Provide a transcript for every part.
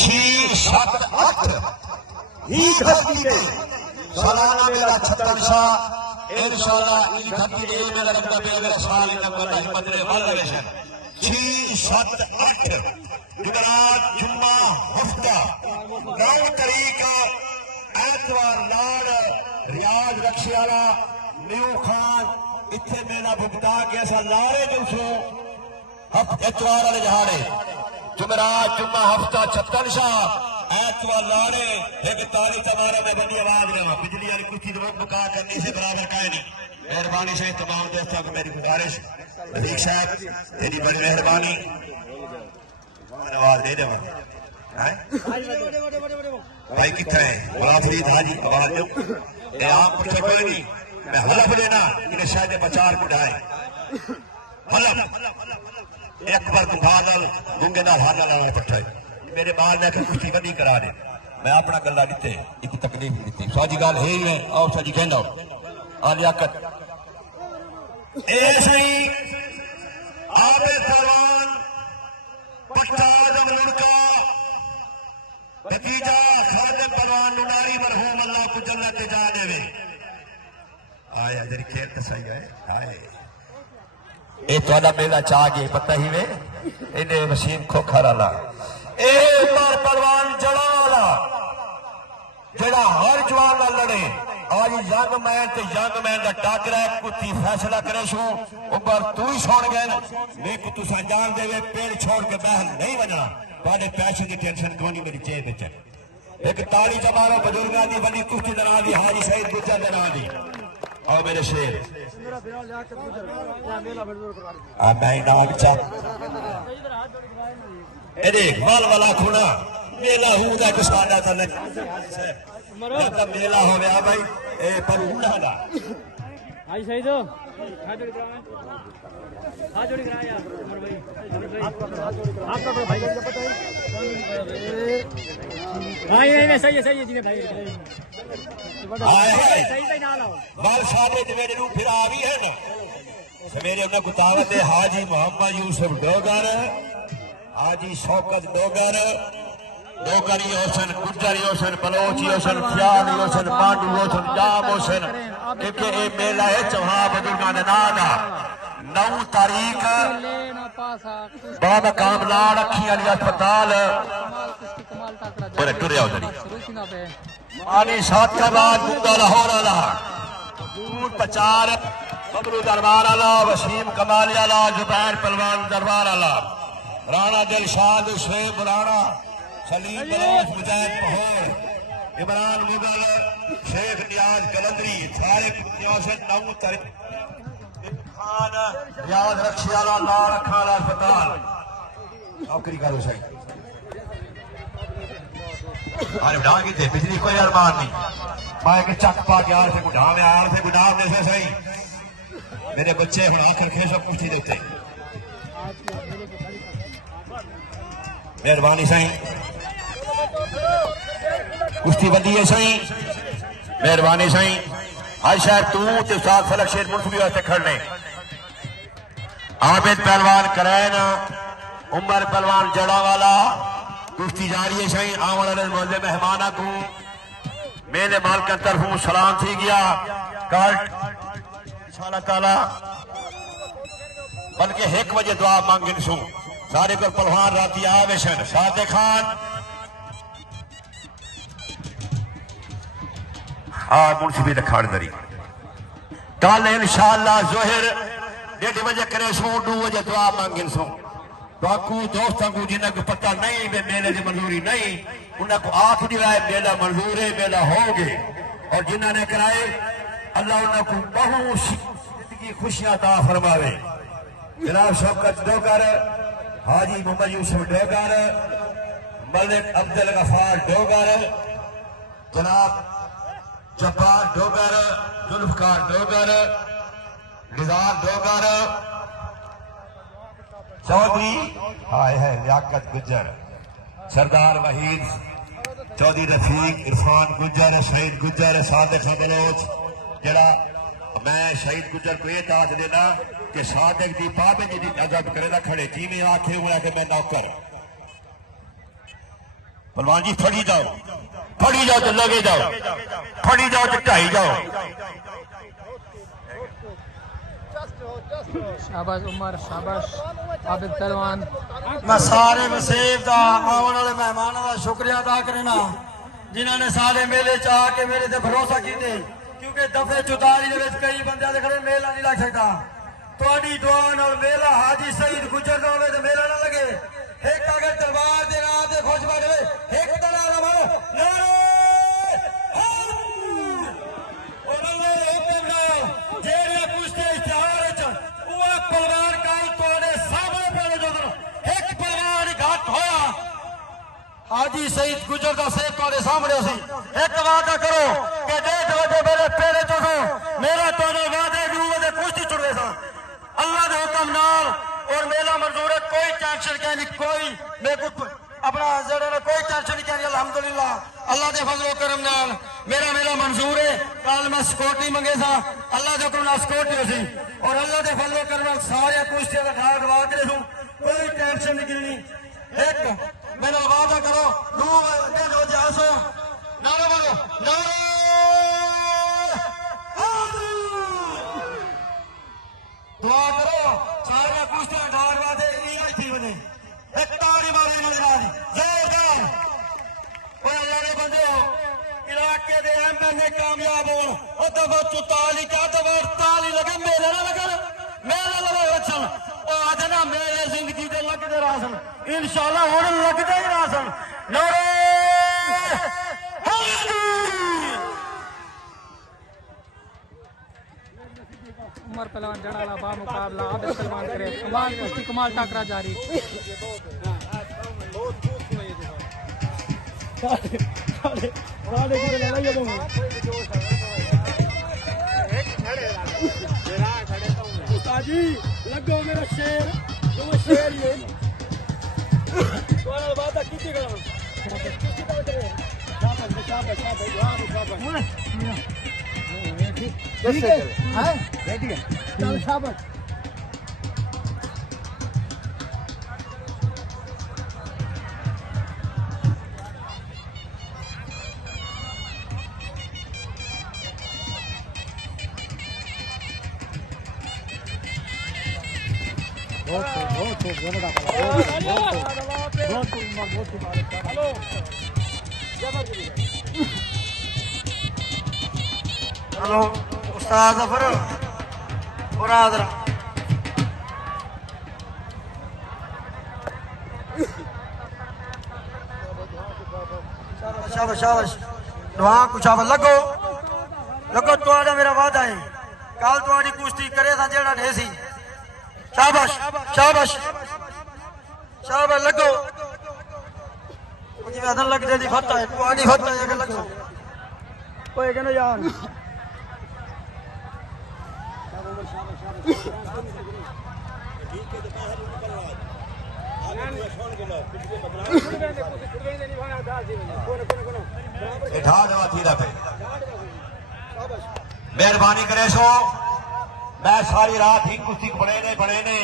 6 7 8 ही धरती के सालाना मेरा 56 इंशाल्लाह ई धरती ए मेरा लगता है मेरा साल नंबर अहमद ने वाले हैं 6 7 8 जुमेरात जुम्मा हफ्ता 9 तारीख एतवार लाड़ रियाज रक्षियाला न्यू खान इत्थे मेला भुगता के ऐसा लारे जो एतवार वाले जहाड़े जुमेरात जुम्मा हफ्ता 56 एतवार लाड़े एक ताली तमारा में बड़ी आवाज रहा बिजली वाली कुछ मुका करने से बराबर का नहीं। मेहरबानी से तमाम दोस्तों को मेरी गुजारिश रफीक साहब तेरी बड़ी मेहरबानी आवाज दे दो भाई कितना है मुराफरी हाजी आवाज दो आप पूछे कोई नहीं मैं हलफ लेना इन्हें शायद बचार बुढ़ाए हलफ एक बार बुढ़ानल गुंगे नाल हाथ लाना पट्टा मेरे बाल ने कुछ कभी करा दे मैं अपना गला दिते एक तकलीफ दी साजी गाल है ही है और साजी कहना आ लियाकत ऐसे ही आबे फरमान पट्टा आदम लुड़का भतीजा खादे परवान नुनारी मरहूम अल्लाह को जन्नत जा देवे आया जरी खेर तो सही है आए ए तोड़ा मेला चाह गए पता ही वे इन्हें वसीम खोखर वाला ए उमर परवान जड़ा वाला जड़ा हर जवान ना लड़े आज यंग मैन ते यंग मैन का टाकरा कुत्ती फैसला करे शू उमर तू ही सुन गए मैं को तुसा जान देवे पेड़ छोड़ के बहन नहीं बनना थोड़े पैसे की टेंशन कोनी मेरी जेब च एक ताली जमारो बुजुर्गां दी बड़ी कुश्ती दना दी हाजी सईद गुजर दना दी और मेरे शेर आ मैं नाम चा अरे माल वाला खुना मेला हुदा के सादा तले मतलब मेला हो गया भाई ए पर हुदा दा आई सही तो हाथ जोड़ी करा यार उमर भाई आपका तो भाई का पता है नहीं सही है जी भाई सही भाई ना लाओ बाल सादे मेरे रू फिर आ भी है ना सवेरे उन्हें कुतावत है हाजी मोहम्मद यूसुफ डोगर हाजी शौकत डोगर डोगरी होसन गुजरी होसन बलोची होसन ख्याली होसन पांडू होसन जाम होसन एक ए मेला है चौहा बुजुर्गां दे नाम दा 9 तारीख बाबा कामलाड़ अखी वाली अस्पताल पर टुरिया उधरी आनी सात का बाद गुंगा लाहौर वाला दूर प्रचार बबलू दरबार वाला वसीम कमाल वाला जुबैर पहलवान दरबार वाला राणा दिलशाद शेख राणा सलीम बलोच मुजाहिद पहोर इमरान मुगल शेख नियाज कलंदरी सारे कुत्तियों से 9 तारीख खान रियाज रक्षियाला लाल खाला अस्पताल नौकरी करो सही अरे उड़ा की थे बिजली कोई अरमान नहीं मैं के चक पा के आर से गुढ़ा में आर से गुढ़ा में से सही मेरे बच्चे हम आखिर खेस कुछ नहीं देते मेहरबानी सही कुश्ती बंदी है सही मेहरबानी सही आज शायद तू ते उस्ताद फलक शेर मुंसफी वास्ते खड़ने आबिद पहलवान करैन उमर पहलवान जड़ा वाला कुश्ती जारी है सही आने वाले मोहल्ले मेहमान को मेरे माल की तरफ सलाम थी गया कल इंशाअल्लाह ताला बल्कि 1 बजे दुआ मांगिन सू सारे को पहलवान राती आवे सन सादे खान हाँ मुंसफी खाड़ दरी कल इंशाअल्लाह जोहर 1:30 बजे करे सू 2 बजे दुआ मांगिन सू बाकू दोस्तों को जिन्हें को पता नहीं वे मेले की मंजूरी नहीं उन्हें को आख दिलाए मेला मंजूर है मेला हो गए और जिन्होंने कराए अल्लाह उन्हें को बहुत जिंदगी खुशियां ता फरमावे जनाब शौकत डोगर हाजी मोहम्मद यूसुफ डोगर मलिक अब्दुल गफार डोगर जनाब जब्बार डोगर जुल्फकार डोगर निज़ार डोगर चौधरी हाय है लियाकत गुजर सरदार वहीद चौधरी रफीक इरफान गुजर शहीद गुजर सादिक बलोच जरा मैं शहीद गुजर को यह दास देना कि सादिक की पाबे जी अदब करे खड़े जिमें आखे हुआ कि मैं नौकर पहलवान जी फड़ी जाओ तो लगे जाओ, फड़ी जाओ तो ढाई जाओ। शाबाश उमर, शाबाश आबिद पहलवान। मैं सारे वसेब का आने वाले मेहमानों का शुक्रिया अदा करना जिन्होंने सारे मेले च आके मेरे ते भरोसा किए, क्योंकि दफे 44 कई बंद खड़े मेला नहीं लग सकता। थोड़ी दुआ नाल मेला हाजी सईद गुजर हो तो मेला ना लगे। एक अगर तलवार के नाम से खुश बने एक हाजी सईद गुजर का सेब तुम्हारे सामने सी। एक वादा करो कि 1:30 बजे मेरे पेरे तो मेरा तुम्हारे वादे दे कुश्ती चुड़वे सा अल्लाह के हुक्म नाल। और मेला मंजूर है, कोई टेंशन क्या नहीं, कोई मेरे को अपना जरा कोई टेंशन नहीं कहनी। अल्हम्दुलिल्लाह अल्लाह के फजलो करम नाल मेरा मेला मंजूर है। कल मैं सिक्योरिटी मंगे सा, अल्लाह के हुक्म नाल सिक्योरिटी सी और अल्लाह के फजलो करम नाल सारे कुश्तियां का ढाल ढवा के रखूं, कोई टेंशन नहीं करनी। एक मेरा वादा करो नारा बोलो, दुआ करो सारे कुश्तियां ढाल ढवा दे थी बने एक ताड़ी मारे जोरदार। और अल्लाह के बंदे हो इलाके के MLA कामयाब हो दफा 44 का दफा 48 लगे मेरे ना लगन मेरे लगे वचन आज ना मेरे जिंदगी के लगते रासन इंशाल्लाह हुण लगते ही रासन। नारे उमर पहलवान जड़ाला बा मुकाबला आबिद पहलवान करे कमाल कुश्ती कमाल टाकरा जारी। जी लगो मेरा शेर तुम शेर ये तुम्हारा वादा कितनी करो ठीक है हां रेडी है चल शाबाश। हेलो उस्ताद जफर और आदरा शाबाश शाबाश दुआ कुछ लगो लगो तुम्हारा मेरा वादा है कल तुम्हारी कुश्ती करे था जेड़ा ढेसी। शाबाश शाबाश शाबाश लगो मुझे अदन लग जाती फटा है तुम्हारी फटा है लगो कोई कहना यार मेहरबानी करे सो मैं सारी रात ही कुश्ती बने ने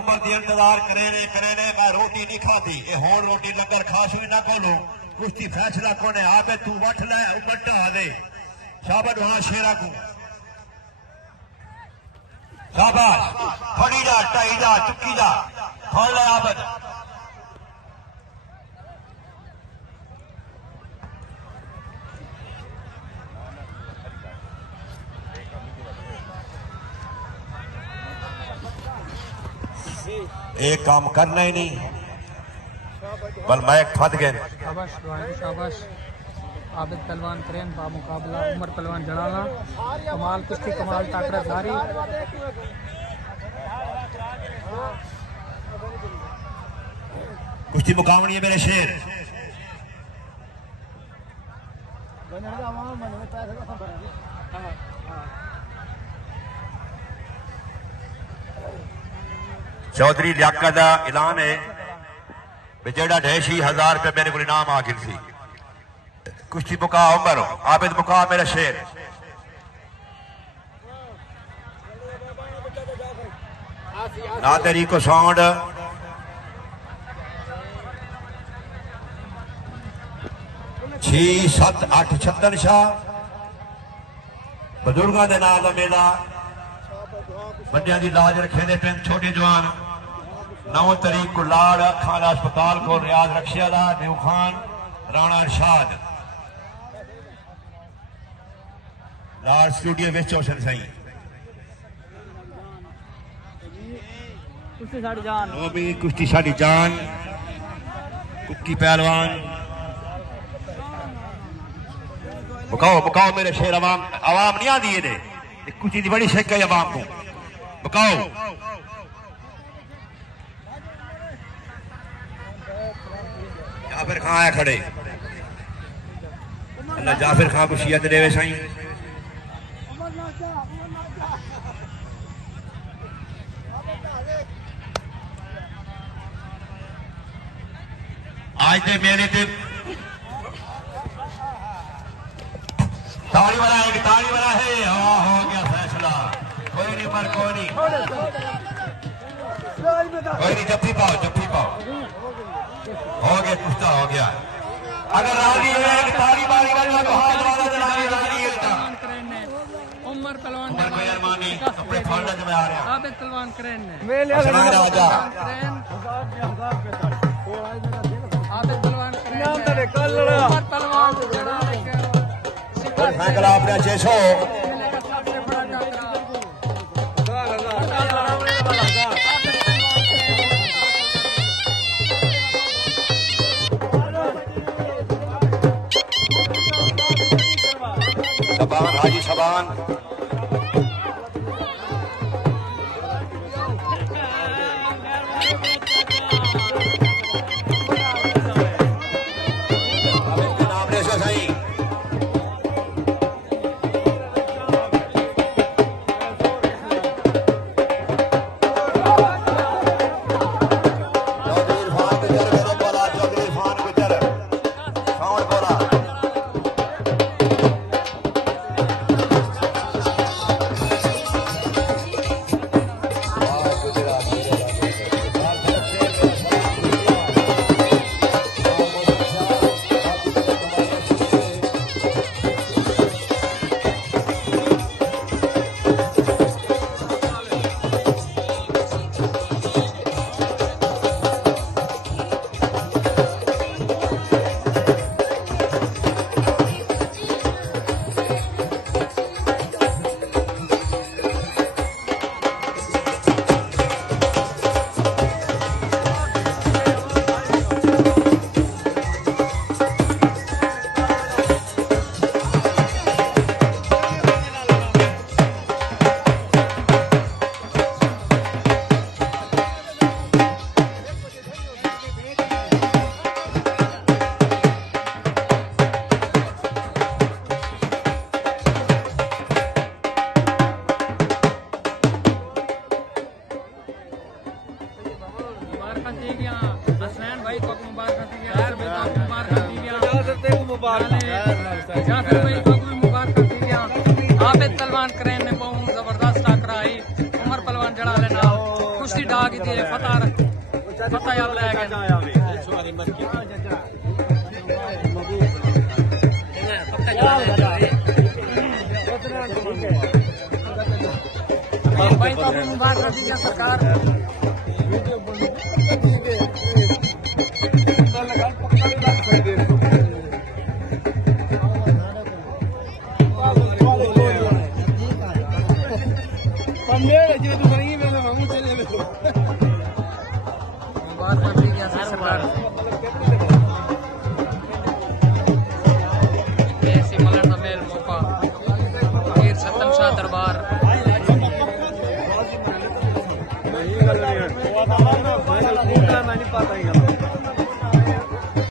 उम्र की इंतजार करे ने मैं रोटी नहीं खाती ये होर रोटी लंगर खास भी ना खोलो कुश्ती फैसला कोने आबे तू वठ ले उम्र ढा दे। शाबाश वहां शेरा को शाबाश फड़ी जा ढाई जा चुकी जा फड़ ले आबद। एक काम करना ही नहीं बल मैं फट गए। शाबाश शाबाश आबिद पहलवान करें बा मुकाबला उमर पहलवान जड़ाला कमाल कुश्ती कमाल टाकरा जारी। कुश्ती मुकाबली है मेरे शेर चौधरी लियाकत का ऐलान है जेड़ा ढेशी 1000 रुपये मेरे को इनाम हासिल सी। कुश्ती मुका उमर आबिद मुका मेरा शेर। ना तेरी को साउंड 6 7 8 छत्तन शाह बजुर्गों के नाम का मेला बड़िया की लाज रखे ने पिंड छोटे जवान 9 तारीख को लाड़ अखा अस्पताल को रियाज रखिया दा न्यू खान राणा इरशाद लाड़ स्टूडियो में चौशन सही कुश्ती साड़ी जान वो भी कुश्ती साड़ी जान कुक्की पहलवान बकाओ बकाओ मेरे शेर अवाम अवाम नहीं आती है कुछ की बड़ी शेक है अवाम को बकाओ जाफिर खां आया खड़े अल्लाह जाफिर खां को शियत देवे साईं आज के मेले से ताली वाला एक ताली वाला है हो गया फैसला कोई नहीं पर कोई नहीं जप्पी पाओ हो गया कुश्ता हो गया अगर राजी है एक ताली मारी वाला तो हाथ वाला जनाबी राजी है उमर पहलवान कोई अरमानी अपने फांडा में आ रहा आबिद पहलवान करेन ने राजा आबिद पहलवान उमर पहलवान फैसला अपने 600 शबान हाजी शबान नाम ले सही आबिद पहलवान करेन ने बहुत जबरदस्त टकराई उमर पहलवान जड़ा लेना कुश्ती डाग दी फतह याद ले गए भाई तो मुबारक दीजिए सरकार मुबारक